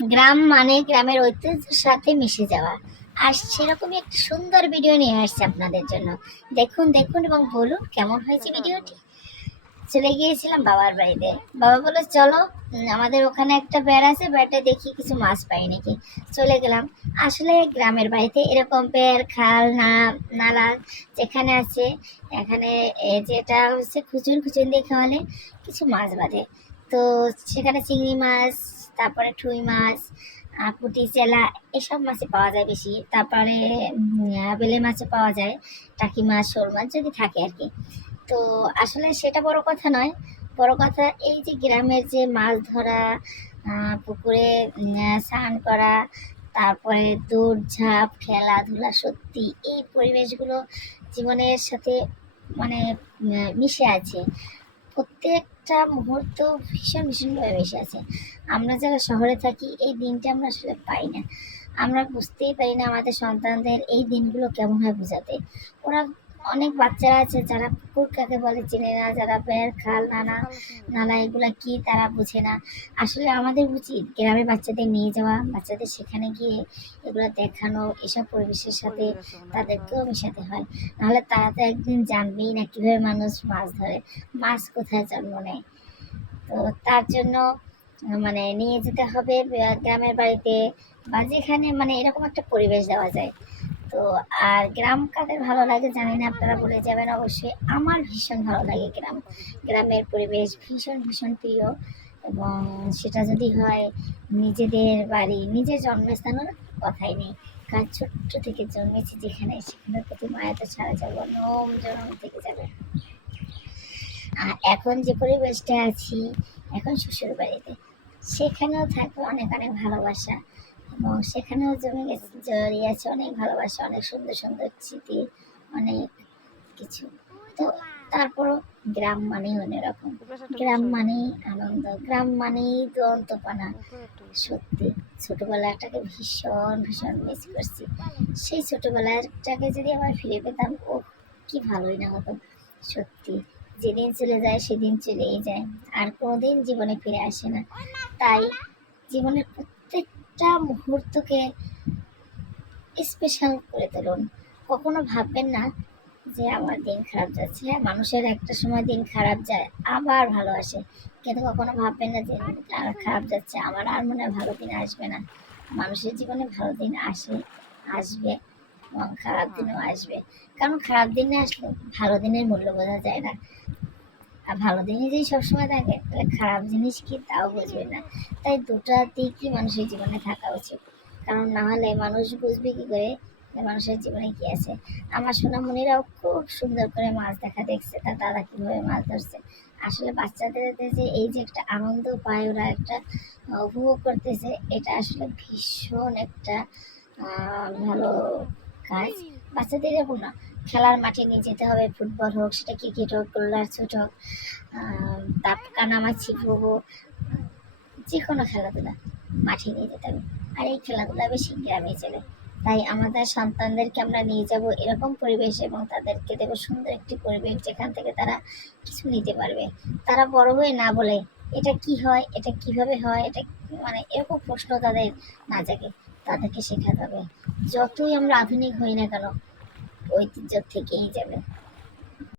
গ্রাম মানে গ্রামের ঐতিহ্যের সাথে মিশে যাওয়া। আর সেরকমই একটা সুন্দর ভিডিও নিয়ে আসছে আপনাদের জন্য। দেখুন দেখুন এবং বলুন কেমন হয়েছে ভিডিওটি। চলে গিয়েছিলাম বাবার বাড়িতে। বাবা বললো চলো, আমাদের ওখানে একটা বেড় আছে, বেড়ে দেখি কিছু মাছ পাই নাকি। চলে গেলাম। আসলে গ্রামের বাড়িতে এরকম বেড়, খাল, নালা যেখানে আছে, এখানে যেটা হচ্ছে খুচুন খুচুন দিয়ে খাওয়ালে কিছু মাছ বাঁধে। তো সেখানে চিংড়ি মাছ, তারপরে ঠুই মাছ, পুঁটি, চেলা, এসব মাছই পাওয়া যায় বেশি। তারপরে বেলে মাছও পাওয়া যায়, টাকি মাছ, শোল মাছ যদি থাকে আর কি। তো আসলে সেটা বড় কথা নয়। বড় কথা এই যে গ্রামের যে মাছ ধরা, পুকুরে স্নান করা, তারপরে দৌড়ঝাঁপ, খেলাধুলা, সত্যি এই পরিবেশগুলো জীবনের সাথে মানে মিশে আছে। প্রত্যেকটা মুহূর্ত ভীষণ ভীষণভাবে মিশে আছে। আমরা যারা শহরে থাকি এই দিনটা আমরা আসলে পাই না। আমরা বুঝতেই পারি না আমাদের সন্তানদের এই দিনগুলো কেমন হয় বোঝাতে। ওরা অনেক বাচ্চারা আছে যারা পুকুর কাকে বলে চেনে না, যারা বের, খাল, নালা এগুলা কি তারা বুঝে না। আসলে আমাদের উচিত গ্রামে বাচ্চাদের নিয়ে যাওয়া, বাচ্চাদের সেখানে গিয়ে এগুলো দেখানো, এসব পরিবেশের সাথে তাদেরকেও মেশাতে হয়। নাহলে তারা তো একদিন জানবেই না কিভাবে মানুষ মাছ ধরে, মাছ কোথায় জন্ম নেয়। তো তার জন্য মানে নিয়ে যেতে হবে গ্রামের বাড়িতে, বা যেখানে মানে এরকম একটা পরিবেশ দেওয়া যায়। তো আর গ্রাম কাদের ভালো লাগে জানি না, আপনারা বলে যাবেন অবশ্যই। আমার ভীষণ ভালো লাগে গ্রাম। গ্রামের পরিবেশ ভীষণ ভীষণ প্রিয়। এবং সেটা যদি হয় নিজেদের বাড়ি, নিজের জন্মস্থানের কথাই নেই। কারণ ছোট্ট থেকে জন্মেছি যেখানে, সেখানের প্রতি মায়া তো ছাড়া যাবো, নম জনম থেকে যাবে। আর এখন যে পরিবেশটা আছি, এখন শ্বশুর বাড়িতে, সেখানেও থাকবে অনেক অনেক ভালোবাসা। এবং সেখানেও জমে গেছে, জড়িয়ে আছে অনেক ভালোবাসা, অনেক সুন্দর সুন্দর স্মৃতি, অনেক কিছু। তো তারপরও গ্রাম মানেই অন্যরকম। গ্রাম মানেই আনন্দ, গ্রাম মানেই দুরন্তপনা। সত্যি ছোটবেলাটাকে ভীষণ ভীষণ মিস করছি। সেই ছোটবেলাটাকে যদি আবার ফিরে পেতাম, ও কি ভালোই না হতো। সত্যি যেদিন চলে যায় সেদিন চলেই যায়, আর কোনোদিন জীবনে ফিরে আসে না। তাই জীবনের প্রত্যেকটা মুহূর্তকে স্পেশাল করে তুলুন। কখনো ভাববেন না যে আমার দিন খারাপ যাচ্ছে। হ্যাঁ, মানুষের একটা সময় দিন খারাপ যায়, আবার ভালো আসে। কিন্তু কখনো ভাববেন না যে আর খারাপ যাচ্ছে, আমার আর মনে হয় ভালো দিন আসবে না। মানুষের জীবনে ভালো দিন আসে, আসবে, এবং খারাপ দিনও আসবে। কারণ খারাপ দিনে আসলে ভালো দিনের মূল্য বোঝা যায় না। আর ভালো দিনই যদি সবসময় থাকে তাহলে খারাপ জিনিস কি তাও বুঝবে না। তাই দুটা দিকই মানুষের জীবনে থাকা উচিত। কারণ না হলে মানুষ বুঝবে কি করে যে মানুষের জীবনে কি আছে। আমার সোনামণিরাও খুব সুন্দর করে মাছ দেখা দেখছে, তার দাদা কিভাবে মাছ ধরছে। আসলে বাচ্চাদের যে এই যে একটা আনন্দ পায়, ওরা একটা উপভোগ করতেছে, এটা আসলে ভীষণ একটা ভালো কাজ। বাচ্চাদের এরকম না, খেলার মাঠে নিয়ে যেতে হবে, ফুটবল হোক, সেটা ক্রিকেট হোক, গোল্লার ছুট হোক, তাপ কানামাছি হোক, যে কোনো খেলাধুলা মাঠে নিয়ে যেতে হবে। আর এই খেলাধুলা বেশি গ্রামে চলে। তাই আমাদের সন্তানদেরকে আমরা নিয়ে যাব এরকম পরিবেশ, এবং তাদেরকে দেবো সুন্দর একটি পরিবেশ যেখান থেকে তারা কিছু নিতে পারবে। তারা বড় হয়ে না বলে এটা কি হয়, এটা কিভাবে হয়, এটা মানে এরকম প্রশ্ন তাদের না জাগে। তাদেরকে শেখাতে হবে যতই আমরা আধুনিক হই না কেন, ঐতিহ্য থেকেই যাবে।